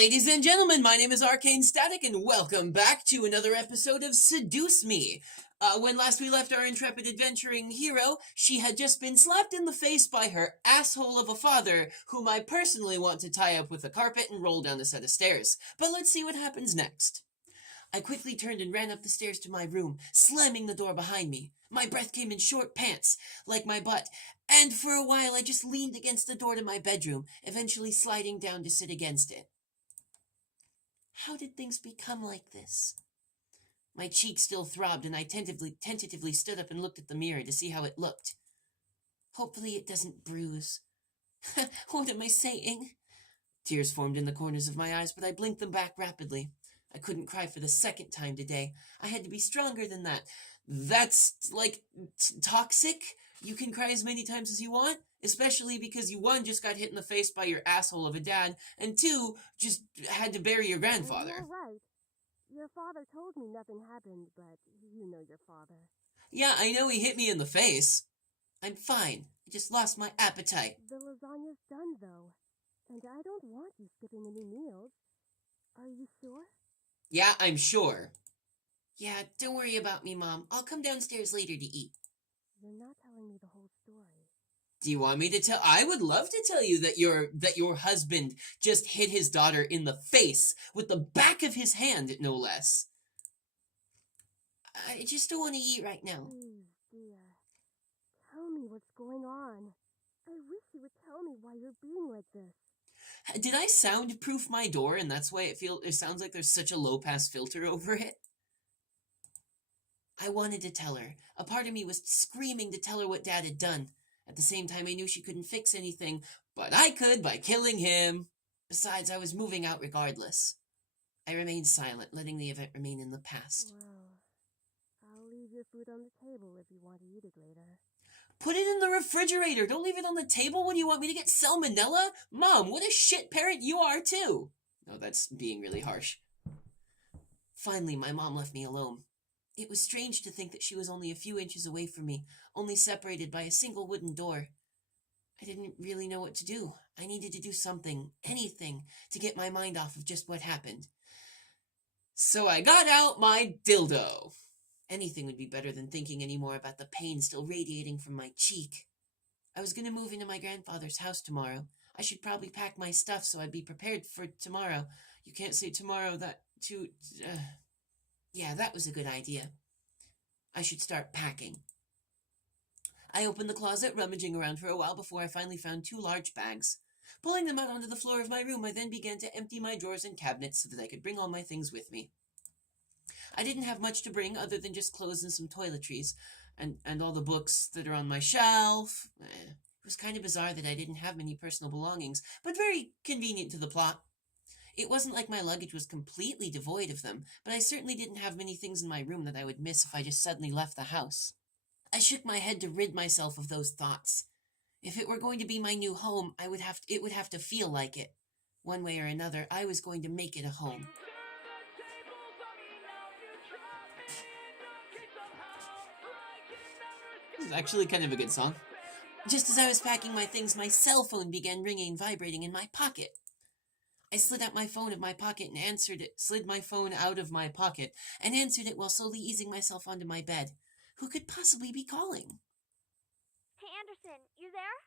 Ladies and gentlemen, my name is Arcane Static, and welcome back to another episode of Seduce Me. When last we left our intrepid adventuring hero, she had just been slapped in the face by her asshole of a father, whom I personally want to tie up with a carpet and roll down a set of stairs. But let's see what happens next. I quickly turned and ran up the stairs to my room, slamming the door behind me. My breath came in short pants, like my butt, and for a while I just leaned against the door to my bedroom, eventually sliding down to sit against it. How did things become like this? My cheek still throbbed, and I tentatively stood up and looked at the mirror to see how it looked. Hopefully it doesn't bruise. What am I saying? Tears formed in the corners of my eyes, but I blinked them back rapidly. I couldn't cry for the second time today. I had to be stronger than that. That's, like, toxic? You can cry as many times as you want? Especially because you, one, just got hit in the face by your asshole of a dad, and two, just had to bury your grandfather. You're right. Your father told me nothing happened, but you know your father. Yeah, I know he hit me in the face. I'm fine. I just lost my appetite. The lasagna's done, though. And I don't want you skipping any meals. Are you sure? Yeah, I'm sure. Yeah, don't worry about me, Mom. I'll come downstairs later to eat. You're not telling me the whole story. Do you want me to tell? I would love to tell you that your husband just hit his daughter in the face with the back of his hand, no less. I just don't want to eat right now. Please, dear. Tell me what's going on. I wish you would tell me why you're being like this. Did I soundproof my door, and that's why it sounds like there's such a low-pass filter over it? I wanted to tell her. A part of me was screaming to tell her what Dad had done. At the same time, I knew she couldn't fix anything, but I could by killing him. Besides, I was moving out regardless. I remained silent, letting the event remain in the past. Well, I'll leave your food on the table if you want to eat it later. Put it in the refrigerator. Don't leave it on the table. What do you want me to get, salmonella? Mom, what a shit parent you are, too. No, that's being really harsh. Finally, my mom left me alone. It was strange to think that she was only a few inches away from me, only separated by a single wooden door. I didn't really know what to do. I needed to do something, anything, to get my mind off of just what happened. So I got out my dildo. Anything would be better than thinking anymore about the pain still radiating from my cheek. I was going to move into my grandfather's house tomorrow. I should probably pack my stuff so I'd be prepared for tomorrow. You can't say tomorrow that too... Yeah, that was a good idea. I should start packing. I opened the closet, rummaging around for a while before I finally found 2 large bags. Pulling them out onto the floor of my room, I then began to empty my drawers and cabinets so that I could bring all my things with me. I didn't have much to bring other than just clothes and some toiletries, and all the books that are on my shelf. It was kind of bizarre that I didn't have many personal belongings, but very convenient to the plot. It wasn't like my luggage was completely devoid of them, but I certainly didn't have many things in my room that I would miss if I just suddenly left the house. I shook my head to rid myself of those thoughts. If it were going to be my new home, it would have to feel like it. One way or another, I was going to make it a home. This is actually kind of a good song. Just as I was packing my things, my cell phone began ringing, vibrating in my pocket. I slid out my phone of my pocket and slid my phone out of my pocket and answered it while slowly easing myself onto my bed. Who could possibly be calling? Hey, Anderson, you there?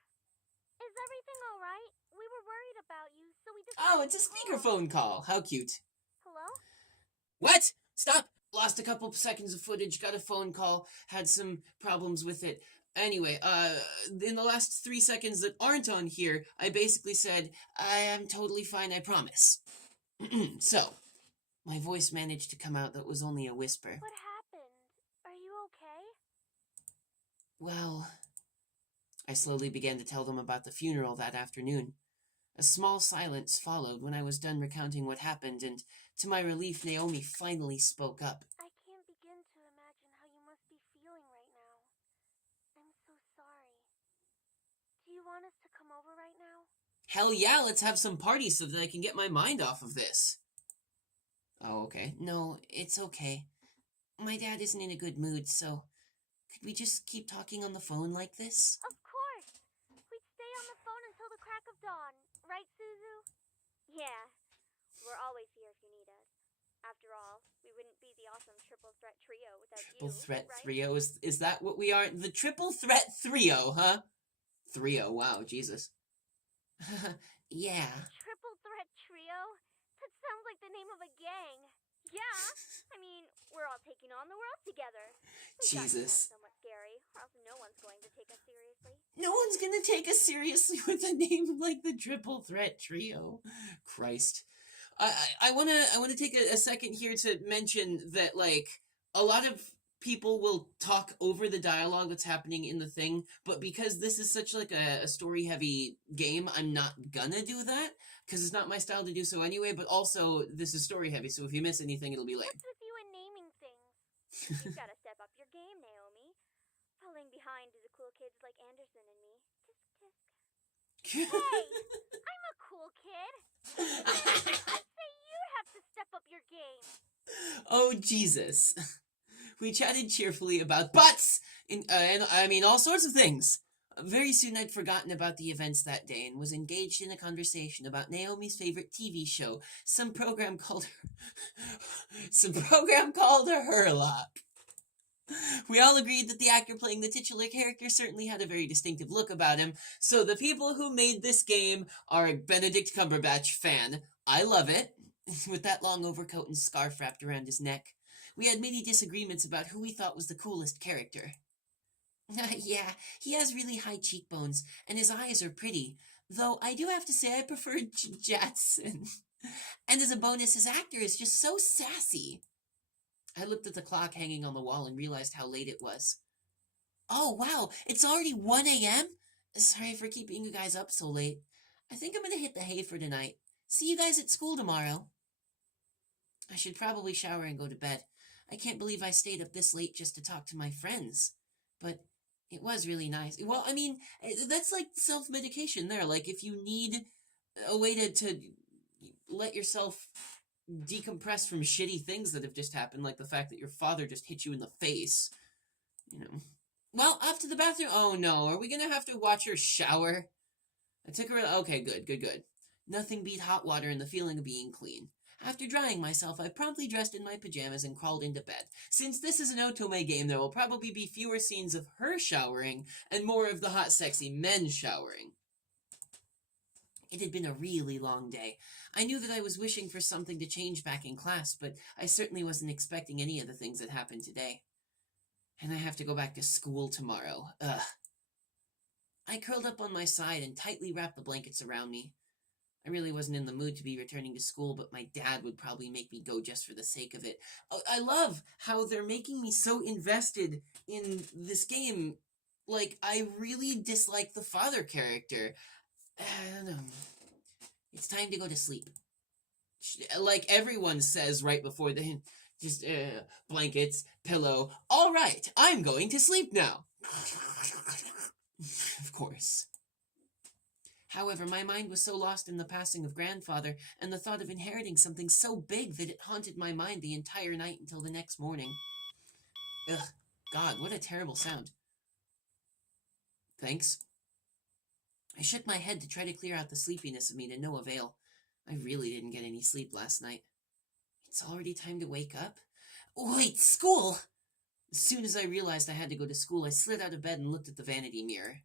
Is everything all right? We were worried about you, so we just... Oh, it's a speakerphone call. How cute. Hello? What? Stop! Lost a couple seconds of footage, got a phone call, had some problems with it. Anyway, in the last 3 seconds that aren't on here, I basically said, I am totally fine, I promise. So, my voice managed to come out that was only a whisper. What happened? Are you okay? Well, I slowly began to tell them about the funeral that afternoon. A small silence followed when I was done recounting what happened, and to my relief, Naomi finally spoke up. I can't begin to imagine how you must be feeling right now. I'm so sorry. Do you want us to come over right now? Hell yeah, let's have some parties so that I can get my mind off of this. Oh, okay. No, it's okay. My dad isn't in a good mood, so could we just keep talking on the phone like this? Of course! We'd stay on the phone until the crack of dawn. Right, Suzu? Yeah. We're always here if you need us. After all, we wouldn't be the awesome triple threat trio without Triple you, threat right? trio? Is that what we are? The triple threat trio, huh? Trio, wow, Jesus. Yeah. Triple threat trio? That sounds like the name of a gang. Yeah, I mean, we're all taking on the world together. We've got to sound Jesus. somewhat scary, or else no one's going to take us seriously. No one's gonna take us seriously with a name like the triple threat trio. Christ. I wanna take a second here to mention that, like, a lot of people will talk over the dialogue that's happening in the thing, but because this is such like a story heavy game, I'm not gonna do that because it's not my style to do so anyway. But also, this is story heavy, so if you miss anything, it'll be lame. What's with you and naming things? You've got to step up your game, Naomi. Falling behind to the cool kids like Anderson and me. Tisk tisk. Hey, I'm a cool kid. I'd say you have to step up your game. Oh, Jesus. We chatted cheerfully about butts, and I mean all sorts of things. Very soon I'd forgotten about the events that day and was engaged in a conversation about Naomi's favorite TV show, some program called Herlock. We all agreed that the actor playing the titular character certainly had a very distinctive look about him, so the people who made this game are a Benedict Cumberbatch fan. I love it, with that long overcoat and scarf wrapped around his neck. We had many disagreements about who we thought was the coolest character. Yeah, he has really high cheekbones, and his eyes are pretty, though I do have to say I prefer Jatson. And as a bonus, his actor is just so sassy. I looked at the clock hanging on the wall and realized how late it was. Oh, wow, it's already 1 a.m.? Sorry for keeping you guys up so late. I think I'm gonna hit the hay for tonight. See you guys at school tomorrow. I should probably shower and go to bed. I can't believe I stayed up this late just to talk to my friends. But it was really nice. Well, I mean, that's like self-medication there. Like, if you need a way to let yourself decompress from shitty things that have just happened, like the fact that your father just hit you in the face, you know. Well, off to the bathroom. Oh no, are we gonna have to watch her shower? I took her. Okay, good. Nothing beat hot water and the feeling of being clean. After drying myself, I promptly dressed in my pajamas and crawled into bed. Since this is an Otome game, there will probably be fewer scenes of her showering and more of the hot, sexy men showering. It had been a really long day. I knew that I was wishing for something to change back in class, but I certainly wasn't expecting any of the things that happened today. And I have to go back to school tomorrow. Ugh. I curled up on my side and tightly wrapped the blankets around me. I really wasn't in the mood to be returning to school, but my dad would probably make me go just for the sake of it. I love how they're making me so invested in this game. Like, I really dislike the father character. I don't know. It's time to go to sleep. Like everyone says right before the just blankets, pillow. All right, I'm going to sleep now. Of course. However, my mind was so lost in the passing of grandfather and the thought of inheriting something so big that it haunted my mind the entire night until the next morning. Ugh, God, what a terrible sound. Thanks. I shook my head to try to clear out the sleepiness of me to no avail. I really didn't get any sleep last night. It's already time to wake up? Wait, school! As soon as I realized I had to go to school, I slid out of bed and looked at the vanity mirror.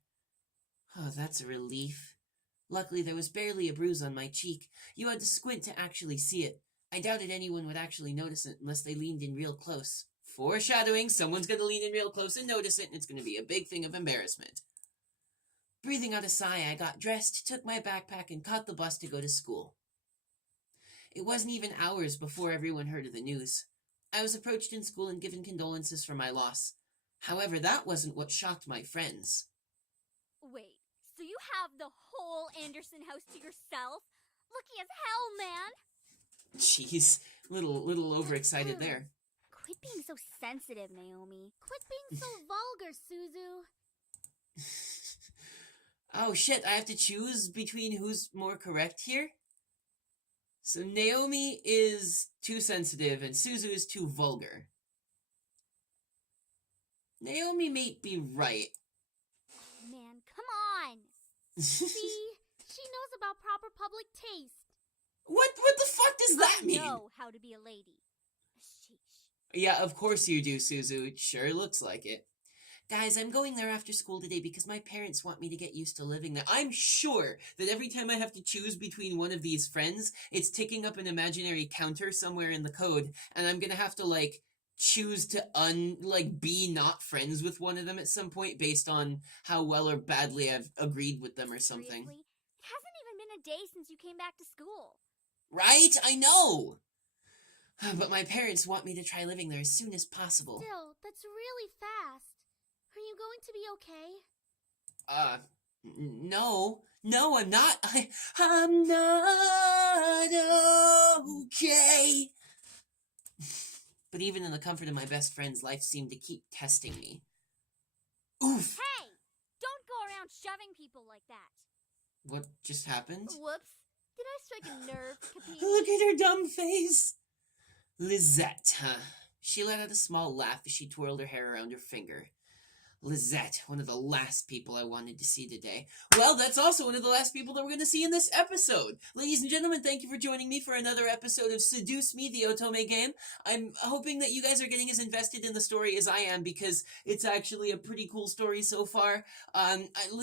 Oh, that's a relief. Luckily, there was barely a bruise on my cheek. You had to squint to actually see it. I doubted anyone would actually notice it unless they leaned in real close. Foreshadowing, someone's going to lean in real close and notice it, and it's going to be a big thing of embarrassment. Breathing out a sigh, I got dressed, took my backpack, and caught the bus to go to school. It wasn't even hours before everyone heard of the news. I was approached in school and given condolences for my loss. However, that wasn't what shocked my friends. Wait, so you have the whole Anderson house to yourself? Lucky as hell, man! Jeez, little overexcited there. Quit being so sensitive, Naomi. Quit being so vulgar, Suzu. Oh shit, I have to choose between who's more correct here? So Naomi is too sensitive and Suzu is too vulgar. Naomi may be right. Man, come on! See? She knows about proper public taste. What the fuck does that mean? I know how to be a lady. Sheesh. Yeah, of course you do, Suzu. It sure looks like it. Guys, I'm going there after school today because my parents want me to get used to living there. I'm sure that every time I have to choose between one of these friends, it's ticking up an imaginary counter somewhere in the code, and I'm gonna have to, like, choose to be not friends with one of them at some point based on how well or badly I've agreed with them or something. Seriously? It hasn't even been a day since you came back to school. Right? I know! But my parents want me to try living there as soon as possible. Still, that's really fast. Are you going to be okay? No. No, I'm not. I'm not okay. But even in the comfort of my best friends, life seemed to keep testing me. Oof! Hey! Don't go around shoving people like that. What just happened? Whoops. Did I strike a nerve, Capi? Look at her dumb face. Lizette, huh? She let out a small laugh as she twirled her hair around her finger. Lizette, one of the last people I wanted to see today. Well, that's also one of the last people that we're going to see in this episode. Ladies and gentlemen, thank you for joining me for another episode of Seduce Me, the Otome game. I'm hoping that you guys are getting as invested in the story as I am, because it's actually a pretty cool story so far.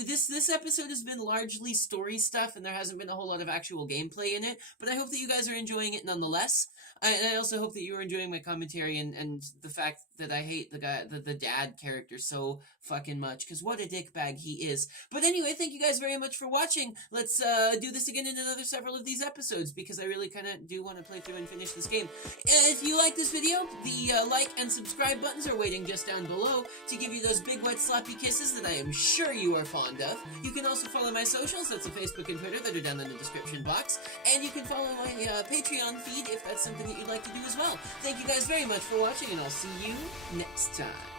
This episode has been largely story stuff, and there hasn't been a whole lot of actual gameplay in it, but I hope that you guys are enjoying it nonetheless. And I also hope that you are enjoying my commentary and the fact that I hate the dad character so fucking much, because what a dickbag he is. But anyway, thank you guys very much for watching. Let's do this again in another several of these episodes, because I really kind of do want to play through and finish this game. If you like this video, the like and subscribe buttons are waiting just down below to give you those big wet sloppy kisses that I am sure you are fond of. You can also follow my socials, that's on Facebook and Twitter, that are down in the description box. And you can follow my Patreon feed if that's something that you'd like to do as well. Thank you guys very much for watching, and I'll see you next time.